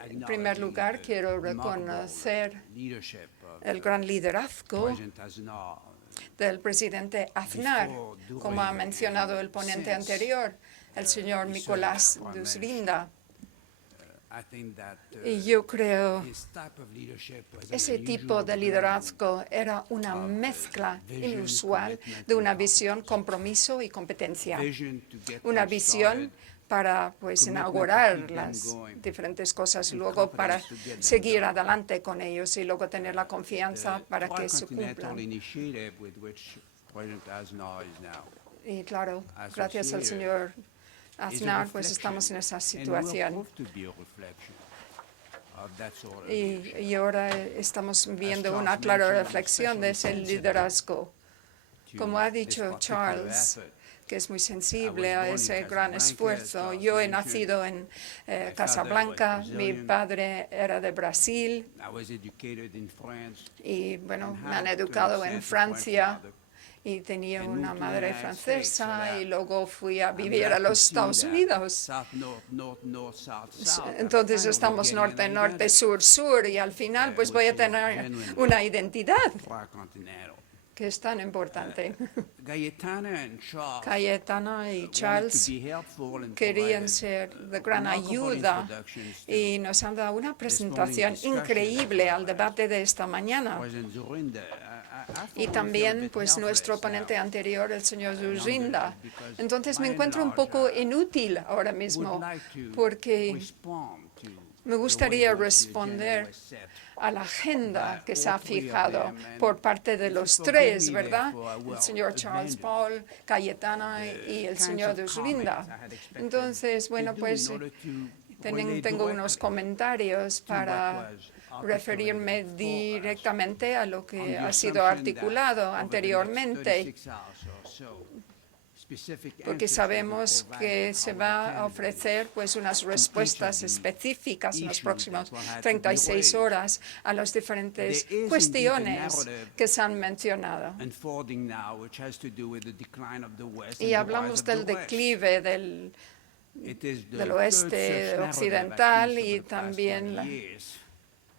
En primer lugar, quiero reconocer el gran liderazgo del presidente Aznar, como ha mencionado el ponente anterior, el señor Nicolás Duslinda. Y yo creo ese tipo de liderazgo era una mezcla inusual de una visión, compromiso y competencia. Una visión para inaugurar las diferentes cosas, luego para seguir adelante con ellos y luego tener la confianza para que se cumplan. Y claro, gracias al señor Aznar, pues estamos en esa situación. Y ahora estamos viendo una clara reflexión de ese liderazgo. Como ha dicho Charles, que es muy sensible a ese gran esfuerzo. Yo he nacido en Casablanca, mi padre era de Brasil y bueno, me han educado en Francia. Y tenía una madre francesa y luego fui a vivir a los Estados Unidos. Entonces estamos norte, norte, sur, sur y al final pues voy a tener una identidad que es tan importante. Cayetano y Charles querían ser de gran ayuda y nos han dado una presentación increíble al debate de esta mañana. Y también pues nuestro ponente anterior, el señor Duslinda. Entonces me encuentro un poco inútil ahora mismo porque me gustaría responder a la agenda que se ha fijado por parte de los tres, ¿verdad? El señor Charles Paul, Cayetano y el señor Duslinda. Entonces, bueno, pues tengo unos comentarios para referirme directamente a lo que ha sido articulado anteriormente, porque sabemos que se va a ofrecer pues unas respuestas específicas en las próximas 36 horas a las diferentes cuestiones que se han mencionado. Y hablamos del declive del oeste occidental y también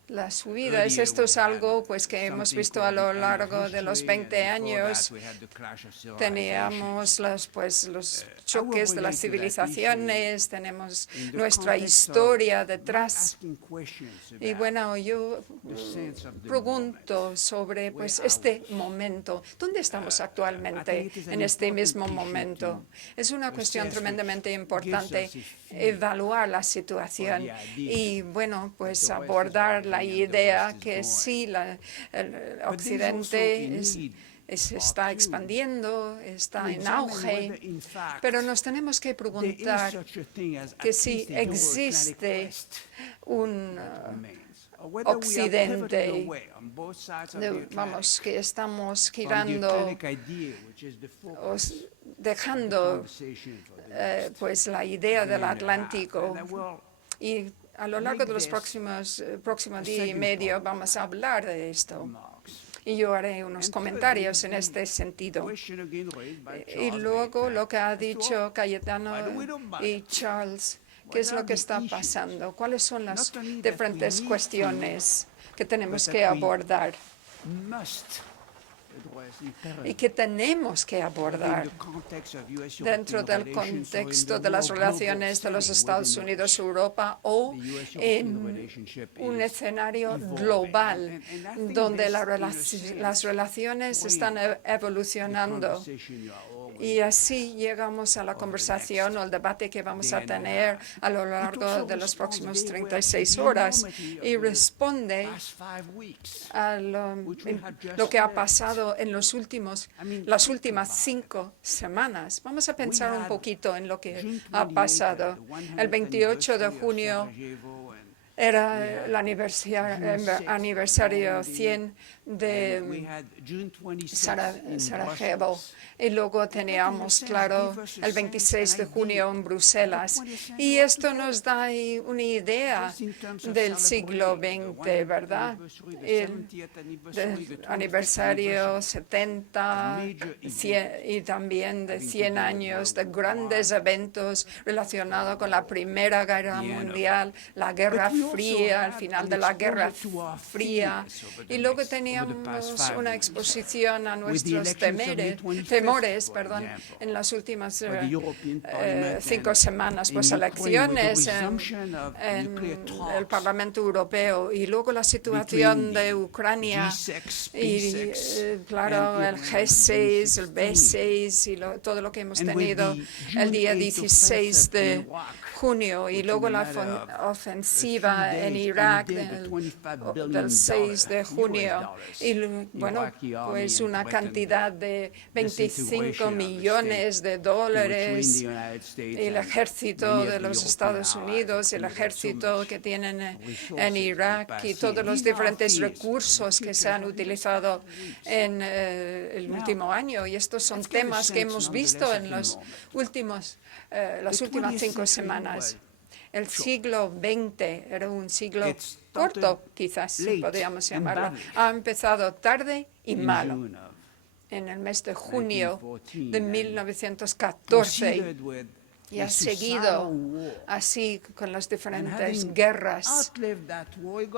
la subida. Esto es algo pues que hemos visto a lo largo de los 20 años. Teníamos los choques de las civilizaciones, tenemos nuestra historia detrás. Y bueno, yo pregunto sobre pues este momento. ¿Dónde estamos actualmente en este mismo momento? Es una cuestión tremendamente importante evaluar la situación y bueno, pues abordar la idea que sí, el Occidente se está expandiendo, está en auge, pero nos tenemos que preguntar que si existe un Occidente, vamos, que estamos girando, dejando pues la idea del Atlántico y a lo largo de los próximos día y medio vamos a hablar de esto. Y yo haré unos comentarios en este sentido. Y luego lo que ha dicho Cayetano y Charles, ¿qué es lo que está pasando? ¿Cuáles son las diferentes cuestiones que tenemos que abordar? Y que tenemos que abordar dentro del contexto de las relaciones de los Estados Unidos-Europa o en un escenario global donde las relaciones están evolucionando. Y así llegamos a la conversación o al debate que vamos a tener a lo largo de las próximas 36 horas y responde a lo que ha pasado en las últimas 5 semanas. Vamos a pensar un poquito en lo que ha pasado. El 28 de junio Era el aniversario 100 de Sarajevo. Y luego teníamos, claro, el 26 de junio en Bruselas. Y esto nos da una idea del siglo XX, ¿verdad? El aniversario 70 y también de 100 años de grandes eventos relacionados con la Primera Guerra Mundial, la Guerra Fría, al final de la Guerra Fría. Y luego teníamos una exposición a nuestros temores, en las últimas 5 semanas, pues elecciones en el Parlamento Europeo y luego la situación de Ucrania y, claro, el G6, el B6 y todo lo que hemos tenido el día 16 de junio y luego la ofensiva en Irak del 6 de junio y bueno, pues una cantidad de 25 millones de dólares, el ejército de los Estados Unidos, el ejército que tienen en Irak y todos los diferentes recursos que se han utilizado en el último año. Y estos son temas que hemos visto en las últimas 5 semanas. El siglo XX era un siglo corto, quizás podríamos llamarlo. Ha empezado tarde y malo. En el mes de junio de 1914 y ha seguido así con las diferentes guerras.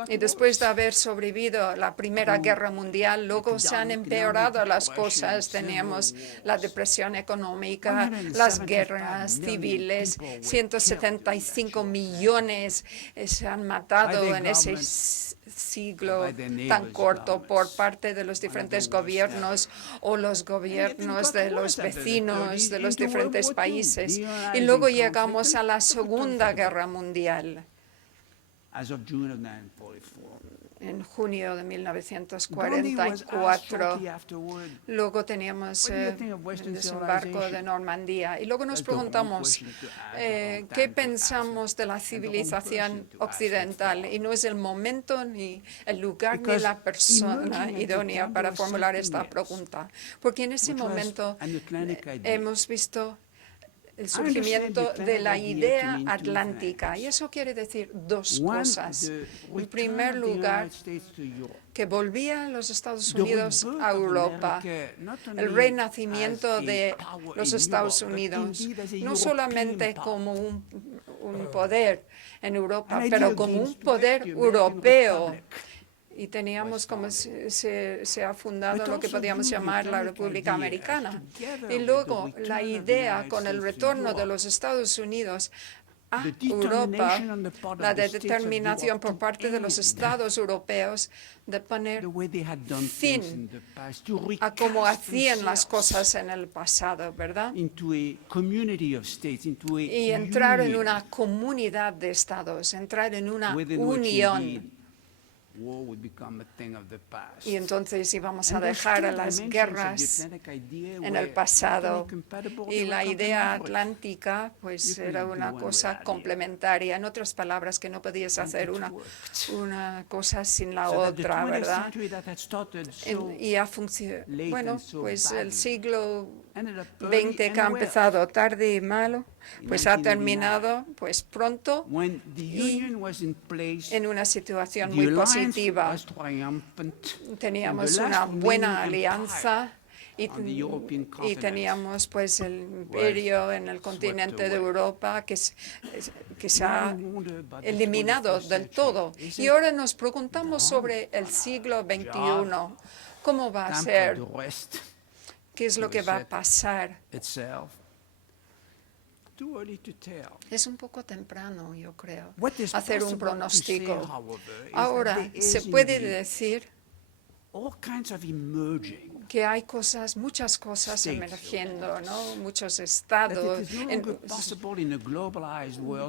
Y después de haber sobrevivido la Primera Guerra Mundial, luego se han empeorado las cosas. Teníamos la depresión económica, las guerras civiles, 175 millones se han matado en ese siglo tan corto por parte de los diferentes gobiernos o los gobiernos de los vecinos de los diferentes países. Y luego llegamos a la Segunda Guerra Mundial. En junio de 1944. Luego teníamos el desembarco de Normandía. Y luego nos preguntamos, ¿qué pensamos de la civilización occidental? Y no es el momento, ni el lugar, ni la persona idónea para formular esta pregunta. Porque en ese momento hemos visto el surgimiento de la idea atlántica. Y eso quiere decir dos cosas. En primer lugar, que volvían los Estados Unidos a Europa, el renacimiento de los Estados Unidos, no solamente como un poder en Europa, pero como un poder europeo. Y teníamos como se ha fundado lo que podíamos llamar la República Americana. Y luego la idea con el retorno de los Estados Unidos a Europa, la determinación por parte de los Estados europeos de poner fin a cómo hacían las cosas en el pasado, ¿verdad? Y entrar en una comunidad de estados, entrar en una unión. Y entonces íbamos a dejar a las guerras en el pasado. Y la idea atlántica pues era una cosa complementaria. En otras palabras, que no podías hacer una cosa sin la otra, ¿verdad? Y ha funcionado. Bueno, pues el siglo XX, que ha empezado tarde y malo, pues ha terminado pues pronto y en una situación muy positiva. Teníamos una buena alianza y teníamos pues el imperio en el continente de Europa que se ha eliminado del todo. Y ahora nos preguntamos sobre el siglo XXI. ¿Cómo va a ser? ¿Qué es lo que va a pasar? Es un poco temprano, yo creo, hacer un pronóstico. Ahora, se puede decir que hay muchas cosas emergiendo, ¿no? Muchos estados,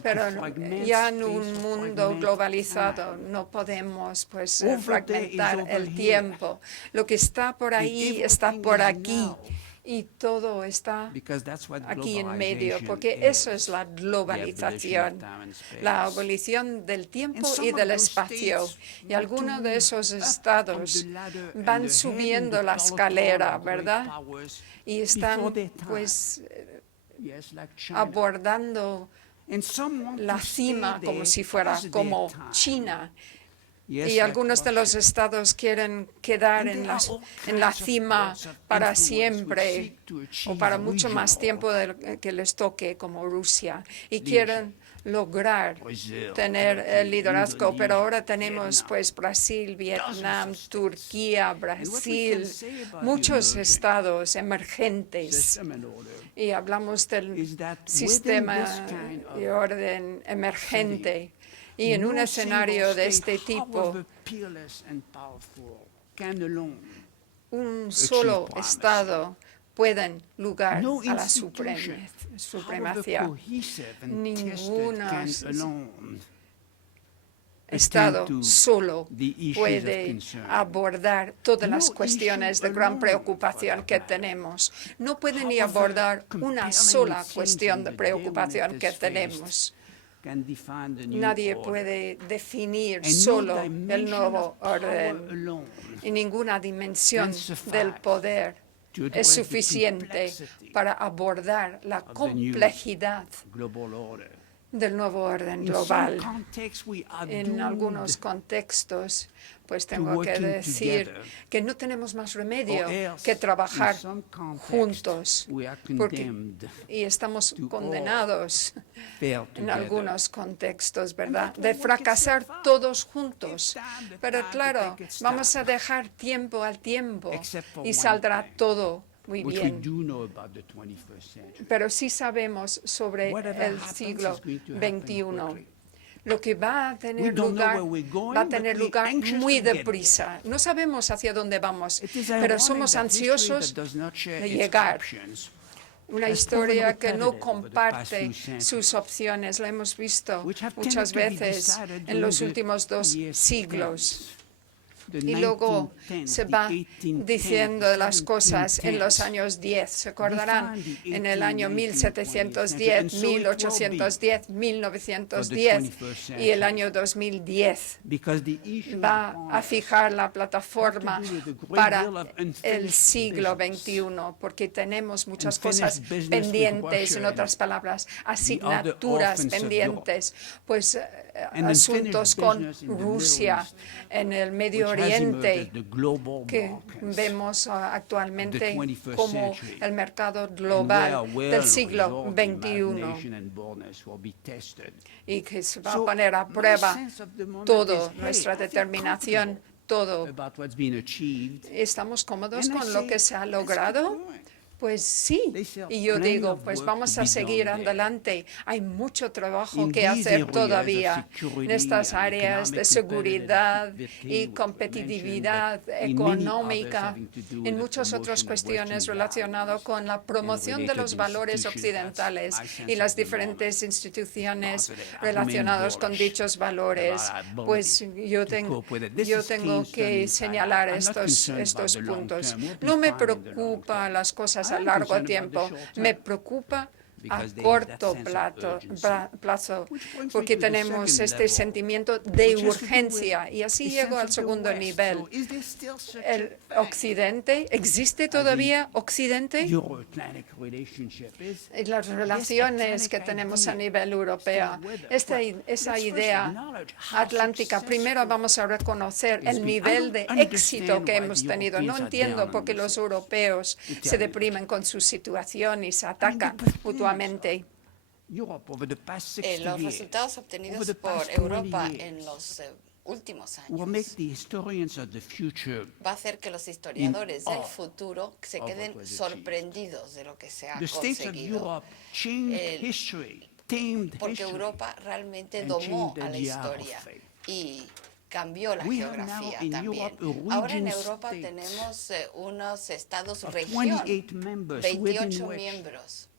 pero ya en un mundo globalizado no podemos pues fragmentar el tiempo. Lo que está por ahí está por aquí. Y todo está aquí en medio, porque eso es la globalización, la abolición del tiempo y del espacio. Y algunos de esos estados van subiendo la escalera, ¿verdad? Y están, pues, abordando la cima como si fuera como China. Y algunos de los estados quieren quedar en la cima para siempre o para mucho más tiempo del que les toque, como Rusia. Y quieren lograr tener el liderazgo, pero ahora tenemos pues Brasil, Vietnam, Turquía, Brasil, muchos estados emergentes. Y hablamos del sistema de orden emergente. Y en un escenario de este tipo, un solo Estado puede lugar a la supremacía. Ningún Estado solo puede abordar todas las cuestiones de gran preocupación que tenemos. No puede ni abordar una sola cuestión de preocupación que tenemos. Nadie puede definir solo el nuevo orden y ninguna dimensión del poder es suficiente para abordar la complejidad del nuevo orden global. En algunos contextos, pues tengo que decir que no tenemos más remedio que trabajar juntos, y estamos condenados en algunos contextos, ¿verdad?, de fracasar todos juntos. Pero claro, vamos a dejar tiempo al tiempo y saldrá todo muy bien. Pero sí sabemos sobre el siglo XXI. Lo que va a tener lugar muy deprisa. No sabemos hacia dónde vamos, pero somos ansiosos de llegar. Una historia que no comparte sus opciones. La hemos visto muchas veces en los últimos 2 siglos. Y luego se va diciendo de las cosas en los años 10. Se acordarán, en el año 1710, 1810, 1910 y el año 2010. Va a fijar la plataforma para el siglo XXI, porque tenemos muchas cosas pendientes, en otras palabras, asignaturas pendientes, pues asuntos con Rusia en el Medio Oriente, que vemos actualmente como el mercado global del siglo XXI, y que se va a poner a prueba toda nuestra determinación, todo. ¿Estamos cómodos con lo que se ha logrado? Pues sí, y yo digo, pues vamos a seguir adelante. Hay mucho trabajo que hacer todavía en estas áreas de seguridad y competitividad económica, en muchas otras cuestiones relacionadas con la promoción de los valores occidentales y las diferentes instituciones relacionadas con dichos valores. Pues yo tengo que señalar estos puntos. No me preocupan las cosas a largo tiempo, me preocupa a corto plazo, porque tenemos este sentimiento de urgencia. Y así llego al segundo nivel. ¿El Occidente? ¿Existe todavía Occidente? Y las relaciones que tenemos a nivel europeo, esa idea atlántica, primero vamos a reconocer el nivel de éxito que hemos tenido. No entiendo por qué los europeos se deprimen con su situación y se atacan mutuamente. Los resultados obtenidos por Europa en los últimos años va a hacer que los historiadores del futuro se queden sorprendidos de lo que se ha conseguido. Porque Europa realmente domó a la historia y cambió la geografía también. Ahora en Europa tenemos unos estados-región, 28 miembros.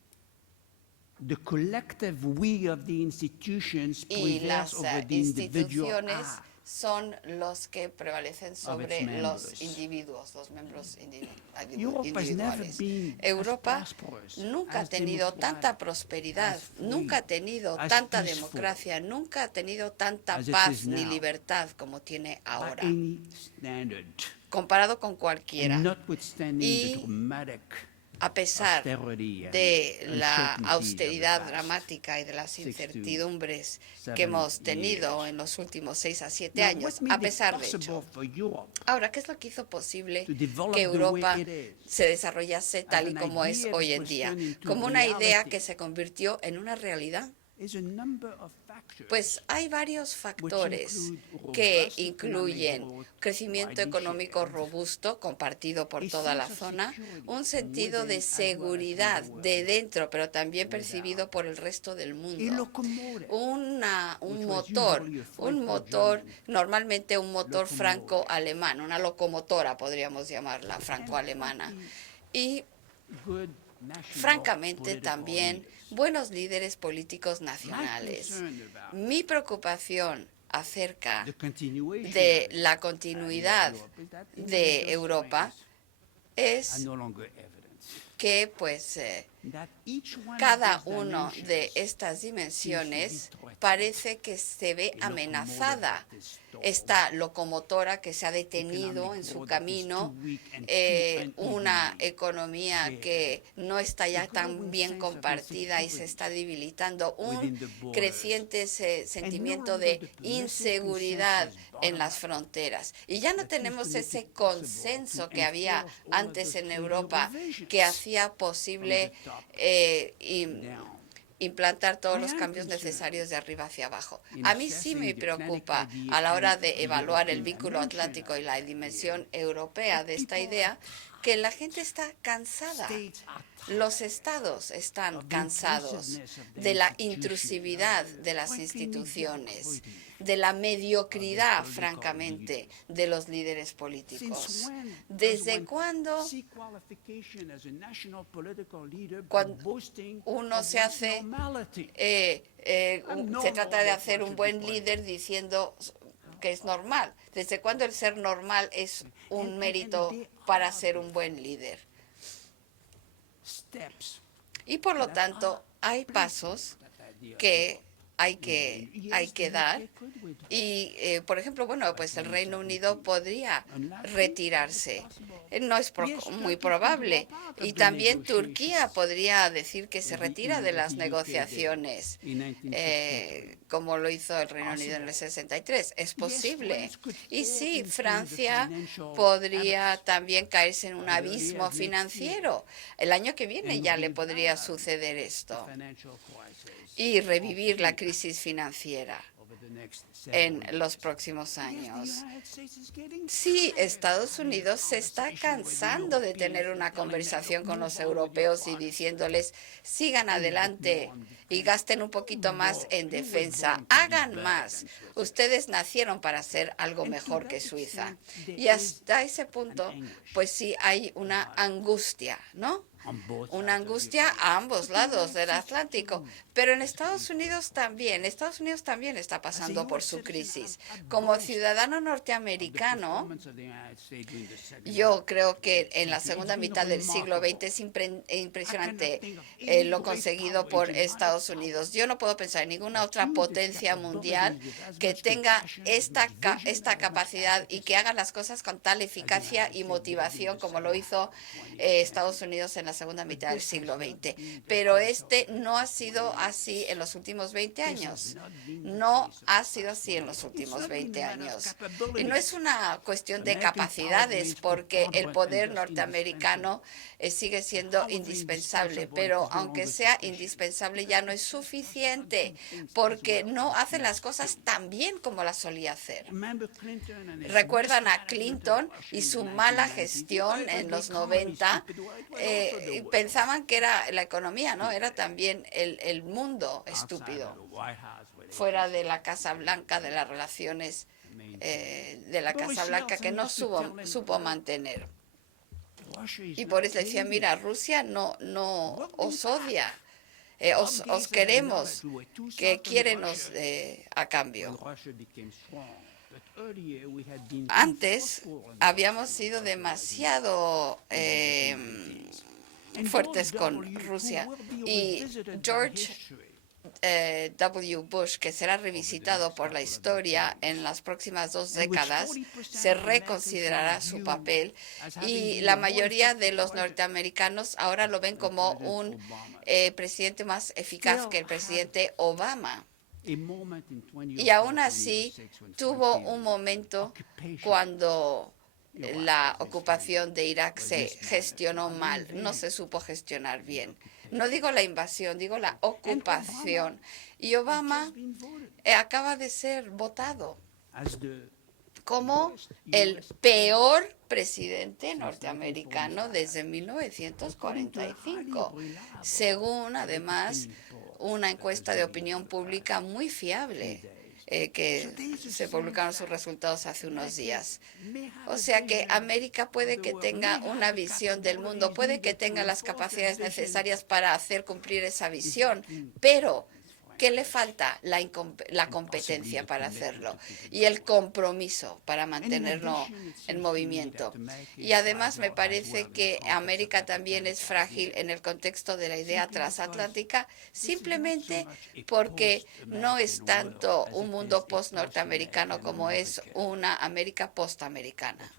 Y las instituciones son los que prevalecen sobre los individuos, los miembros individuales. Europa nunca ha tenido tanta prosperidad, nunca ha tenido tanta democracia, nunca ha tenido tanta paz ni libertad como tiene ahora, comparado con cualquiera. Y a pesar de la austeridad dramática y de las incertidumbres que hemos tenido en los últimos 6 a 7 años, a pesar de ello. Ahora, ¿qué es lo que hizo posible que Europa se desarrollase tal y como es hoy en día? Como una idea que se convirtió en una realidad. Pues hay varios factores que incluyen crecimiento económico robusto compartido por toda la zona, un sentido de seguridad de dentro, pero también percibido por el resto del mundo, un motor, normalmente un motor franco-alemán, una locomotora podríamos llamarla franco-alemana, y francamente también buenos líderes políticos nacionales. Mi preocupación acerca de la continuidad de Europa es que cada una de estas dimensiones parece que se ve amenazada. Esta locomotora que se ha detenido en su camino, una economía que no está ya tan bien compartida y se está debilitando, un creciente sentimiento de inseguridad en las fronteras. Y ya no tenemos ese consenso que había antes en Europa que hacía posible implantar todos los cambios necesarios de arriba hacia abajo. A mí sí me preocupa a la hora de evaluar el vínculo atlántico y la dimensión europea de esta idea, que la gente está cansada. Los estados están cansados de la intrusividad de las instituciones, de la mediocridad, francamente, de los líderes políticos. ¿Desde cuándo uno se trata de hacer un buen líder diciendo que es normal? ¿Desde cuándo el ser normal es un mérito para ser un buen líder? Y por lo tanto, hay pasos que hay que dar y, por ejemplo, pues el Reino Unido podría retirarse. No es muy probable. Y también Turquía podría decir que se retira de las negociaciones, como lo hizo el Reino Unido en el 63. Es posible. Y sí, Francia podría también caerse en un abismo financiero. El año que viene ya le podría suceder esto y revivir la crisis financiera en los próximos años. Sí, Estados Unidos se está cansando de tener una conversación con los europeos y diciéndoles, sigan adelante y gasten un poquito más en defensa, hagan más. Ustedes nacieron para hacer algo mejor que Suiza. Y hasta ese punto, pues sí hay una angustia, ¿no? Una angustia a ambos lados del Atlántico. Pero en Estados Unidos también está pasando por su crisis. Como ciudadano norteamericano, yo creo que en la segunda mitad del siglo XX es impresionante lo conseguido por Estados Unidos. Yo no puedo pensar en ninguna otra potencia mundial que tenga esta capacidad y que haga las cosas con tal eficacia y motivación como lo hizo Estados Unidos en la segunda mitad del siglo XX. Pero no ha sido así en los últimos 20 años. No ha sido así en los últimos 20 años. Y no es una cuestión de capacidades, porque el poder norteamericano sigue siendo indispensable, pero aunque sea indispensable ya no es suficiente, porque no hace las cosas tan bien como las solía hacer. Recuerdan a Clinton y su mala gestión en los 90. Pensaban que era la economía, ¿no? Era también el mundo estúpido. Fuera de la Casa Blanca, de las relaciones de la Casa Blanca que no supo mantener. Y por eso decía, mira, Rusia no os odia, os queremos, ¿qué quiérenos a cambio? Antes habíamos sido demasiado fuertes con Rusia y George W. Bush, que será revisitado por la historia en las próximas 2 décadas, se reconsiderará su papel y la mayoría de los norteamericanos ahora lo ven como un presidente más eficaz que el presidente Obama. Y aún así tuvo un momento cuando la ocupación de Irak se gestionó mal, no se supo gestionar bien. No digo la invasión, digo la ocupación. Y Obama acaba de ser votado como el peor presidente norteamericano desde 1945, según además una encuesta de opinión pública muy fiable que se publicaron sus resultados hace unos días. O sea que América puede que tenga una visión del mundo, puede que tenga las capacidades necesarias para hacer cumplir esa visión, pero ¿qué le falta? La competencia para hacerlo y el compromiso para mantenerlo en movimiento. Y además me parece que América también es frágil en el contexto de la idea transatlántica, simplemente porque no es tanto un mundo post-norteamericano como es una América post-americana,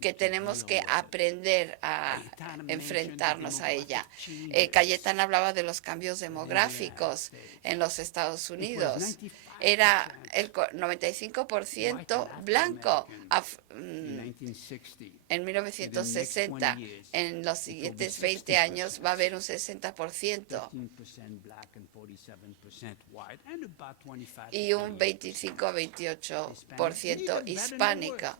que tenemos que aprender a enfrentarnos a ella. Cayetana hablaba de los cambios demográficos en los Estados Unidos. Era el 95% blanco en 1960. En los siguientes 20 años va a haber un 60% y un 25 a 28% hispánico.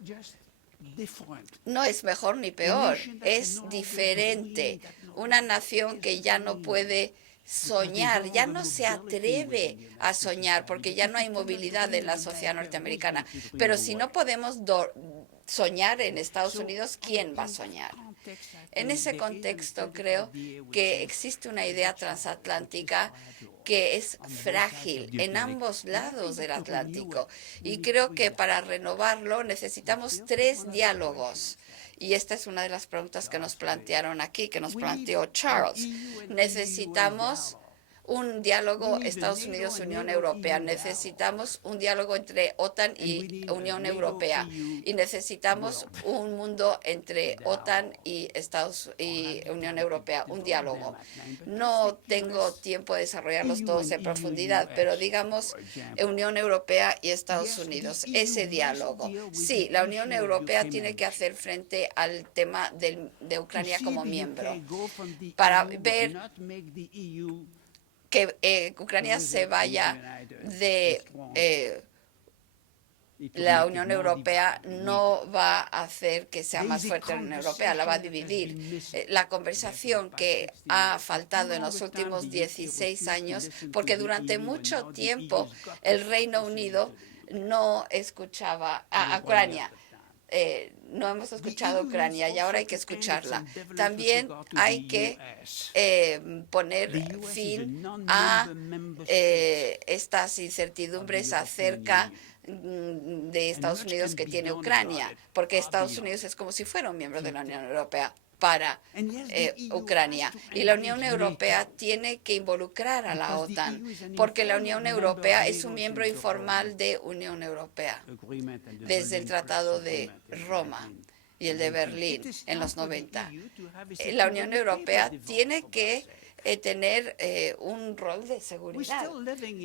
No es mejor ni peor, es diferente. Una nación que ya no puede soñar, ya no se atreve a soñar porque ya no hay movilidad en la sociedad norteamericana. Pero si no podemos soñar en Estados Unidos, ¿quién va a soñar? En ese contexto creo que existe una idea transatlántica que es frágil en ambos lados del Atlántico. Y creo que para renovarlo necesitamos 3 diálogos. Y esta es una de las preguntas que nos plantearon aquí, que nos planteó Charles. Necesitamos un diálogo Estados Unidos-Unión Europea. Necesitamos un diálogo entre OTAN y Unión Europea. Y necesitamos un mundo entre OTAN y Unión Europea, un diálogo. No tengo tiempo de desarrollarlos todos en profundidad, pero digamos Unión Europea y Estados Unidos, ese diálogo. Sí, la Unión Europea tiene que hacer frente al tema de Ucrania como miembro para ver que Ucrania se vaya de la Unión Europea no va a hacer que sea más fuerte la Unión Europea, la va a dividir. La conversación que ha faltado en los últimos 16 años, porque durante mucho tiempo el Reino Unido no escuchaba a Ucrania. No hemos escuchado a Ucrania y ahora hay que escucharla. También hay que poner fin a estas incertidumbres acerca de Estados Unidos que tiene Ucrania, porque Estados Unidos es como si fuera un miembro de la Unión Europea para Ucrania. Y la Unión Europea tiene que involucrar a la OTAN, porque la Unión Europea es un miembro informal de Unión Europea desde el Tratado de Roma y el de Berlín en los 90. La Unión Europea tiene que tener un rol de seguridad.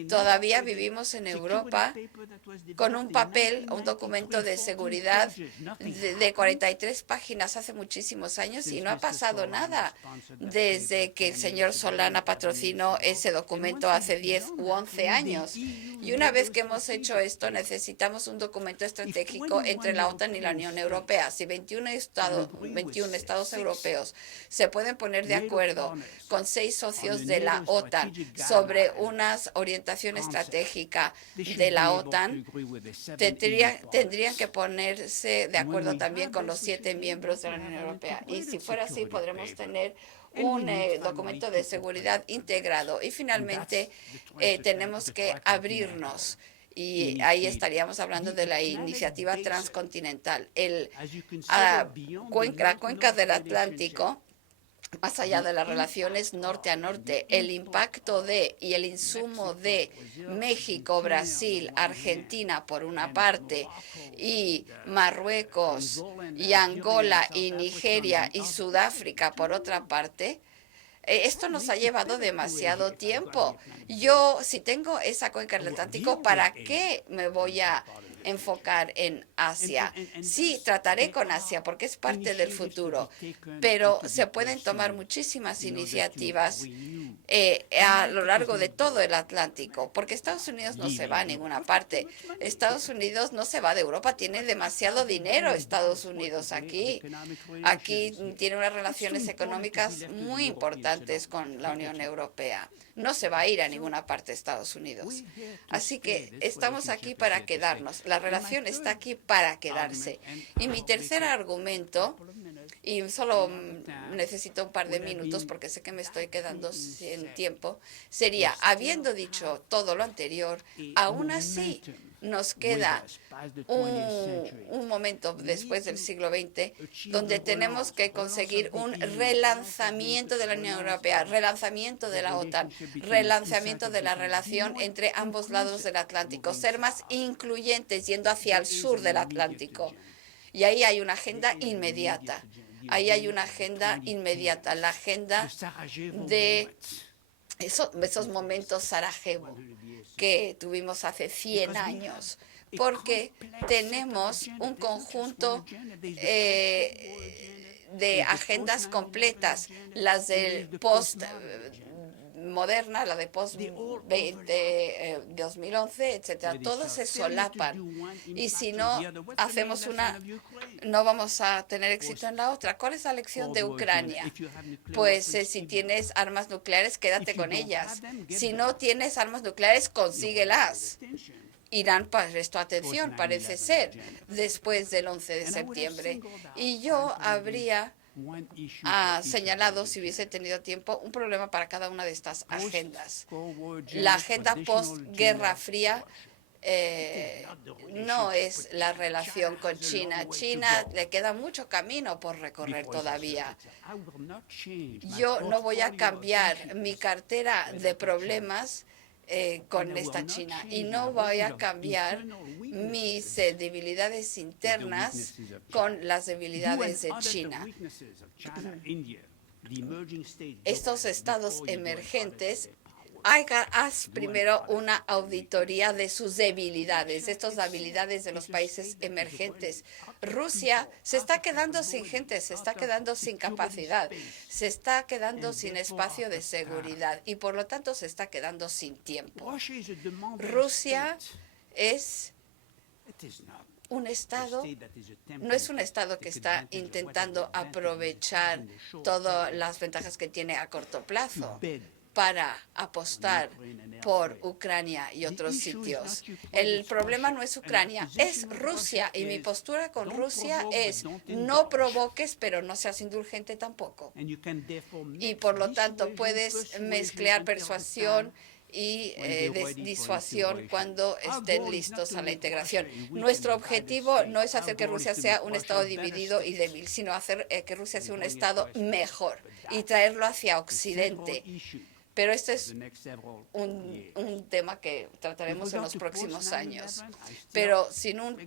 Todavía vivimos en Europa con un papel, un documento de seguridad de 43 páginas hace muchísimos años y no ha pasado nada desde que el señor Solana patrocinó ese documento hace 10 u 11 años. Y una vez que hemos hecho esto, necesitamos un documento estratégico entre la OTAN y la Unión Europea. Si 21 estados europeos se pueden poner de acuerdo con 6 socios de la OTAN sobre una orientación estratégica de la OTAN, tendrían que ponerse de acuerdo también con los 7 miembros de la Unión Europea. Y si fuera así, podremos tener un documento de seguridad integrado. Y finalmente, tenemos que abrirnos Y ahí estaríamos hablando de la iniciativa transcontinental. La cuenca del Atlántico, más allá de las relaciones norte a norte, el impacto y el insumo de México, Brasil, Argentina por una parte, y Marruecos, y Angola, y Nigeria, y Sudáfrica por otra parte, esto nos ha llevado demasiado tiempo. Yo, si tengo esa cuenca del Atlántico, ¿para qué me voy a enfocar en Asia? Sí, trataré con Asia porque es parte del futuro, pero se pueden tomar muchísimas iniciativas a lo largo de todo el Atlántico, porque Estados Unidos no se va a ninguna parte. Estados Unidos no se va de Europa, tiene demasiado dinero Estados Unidos aquí. Aquí tiene unas relaciones económicas muy importantes con la Unión Europea. No se va a ir a ninguna parte Estados Unidos. Así que estamos aquí para quedarnos. La relación está aquí para quedarse. Y mi tercer argumento, y solo necesito un par de minutos porque sé que me estoy quedando sin tiempo, sería, habiendo dicho todo lo anterior, aún así nos queda un momento después del siglo XX donde tenemos que conseguir un relanzamiento de la Unión Europea, relanzamiento de la OTAN, relanzamiento de la relación entre ambos lados del Atlántico, ser más incluyentes yendo hacia el sur del Atlántico. Y ahí hay una agenda inmediata. Ahí hay una agenda inmediata, la agenda de esos momentos Sarajevo que tuvimos hace 100 años, porque tenemos un conjunto de agendas completas, las del post-moderna, la de post-2011, etcétera, todos se solapan. Y si no hacemos una, no vamos a tener éxito en la otra. ¿Cuál es la lección de Ucrania? Pues si tienes armas nucleares, quédate con ellas. Si no tienes armas nucleares, consíguelas. Irán prestó atención, parece ser, después del 11 de septiembre. Y yo habría señalado, si hubiese tenido tiempo, un problema para cada una de estas agendas. La agenda post-Guerra Fría no es la relación con China. China le queda mucho camino por recorrer todavía. Yo no voy a cambiar mi cartera de problemas con esta China y no voy a cambiar mis debilidades internas con las debilidades de China. Estos estados emergentes, haz primero una auditoría de sus debilidades, de estas debilidades de los países emergentes. Rusia se está quedando sin gente, se está quedando sin capacidad, se está quedando sin espacio de seguridad y por lo tanto se está quedando sin tiempo. Rusia es un estado, no es un estado que está intentando aprovechar todas las ventajas que tiene a corto plazo para apostar por Ucrania y otros sitios. El problema no es Ucrania, es Rusia. Y mi postura con Rusia es no provoques, pero no seas indulgente tampoco. Y por lo tanto puedes mezclar persuasión y disuasión cuando estén listos a la integración. Nuestro objetivo no es hacer que Rusia sea un Estado dividido y débil, sino hacer que Rusia sea un Estado mejor y traerlo hacia Occidente. Pero este es un tema que trataremos en los próximos años. Pero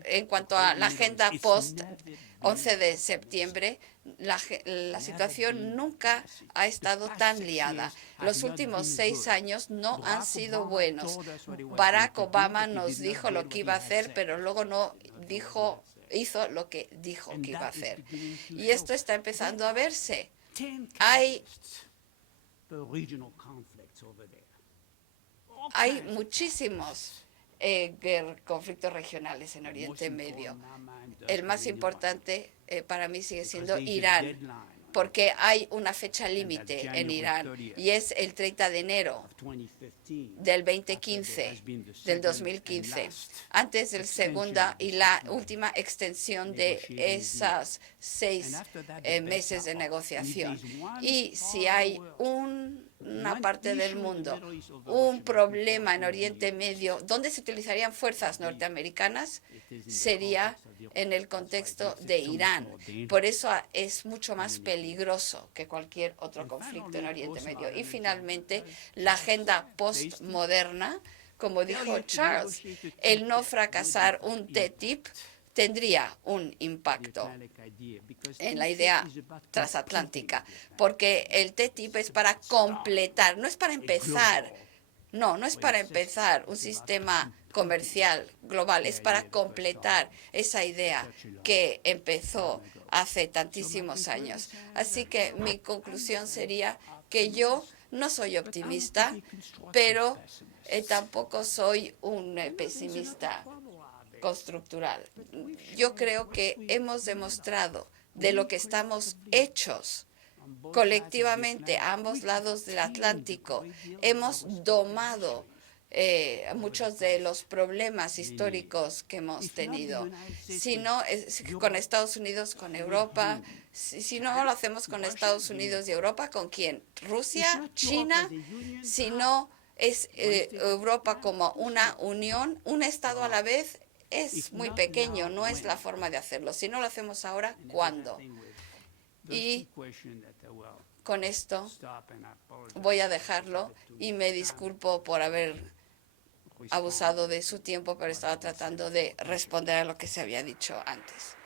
en cuanto a la agenda post-11 de septiembre, la situación nunca ha estado tan liada. Los últimos 6 años no han sido buenos. Barack Obama nos dijo lo que iba a hacer, pero luego no hizo lo que dijo que iba a hacer. Y esto está empezando a verse. Hay muchísimos conflictos regionales en Oriente Medio. El más importante para mí sigue siendo Irán, porque hay una fecha límite en Irán y es el 30 de enero del 2015. Antes del segunda y la última extensión de esas 6 meses de negociación. Y si hay una parte del mundo un problema en Oriente Medio donde se utilizarían fuerzas norteamericanas, sería en el contexto de Irán. Por eso es mucho más peligroso que cualquier otro conflicto en Oriente Medio. Y finalmente, la agenda postmoderna, como dijo Charles, el no fracasar un TTIP tendría un impacto en la idea transatlántica, porque el TTIP es para completar, no es para empezar, no es para empezar un sistema comercial global, es para completar esa idea que empezó hace tantísimos años. Así que mi conclusión sería que yo no soy optimista, pero tampoco soy un pesimista constructural. Yo creo que hemos demostrado de lo que estamos hechos colectivamente a ambos lados del Atlántico. Hemos domado muchos de los problemas históricos que hemos tenido. Si no, con Estados Unidos, con Europa. Si no lo hacemos con Estados Unidos y Europa, ¿con quién? ¿Rusia? ¿China? Si no es Europa como una unión, un Estado a la vez, es muy pequeño, no es la forma de hacerlo. Si no lo hacemos ahora, ¿cuándo? Y con esto voy a dejarlo y me disculpo por haber abusado de su tiempo, pero estaba tratando de responder a lo que se había dicho antes.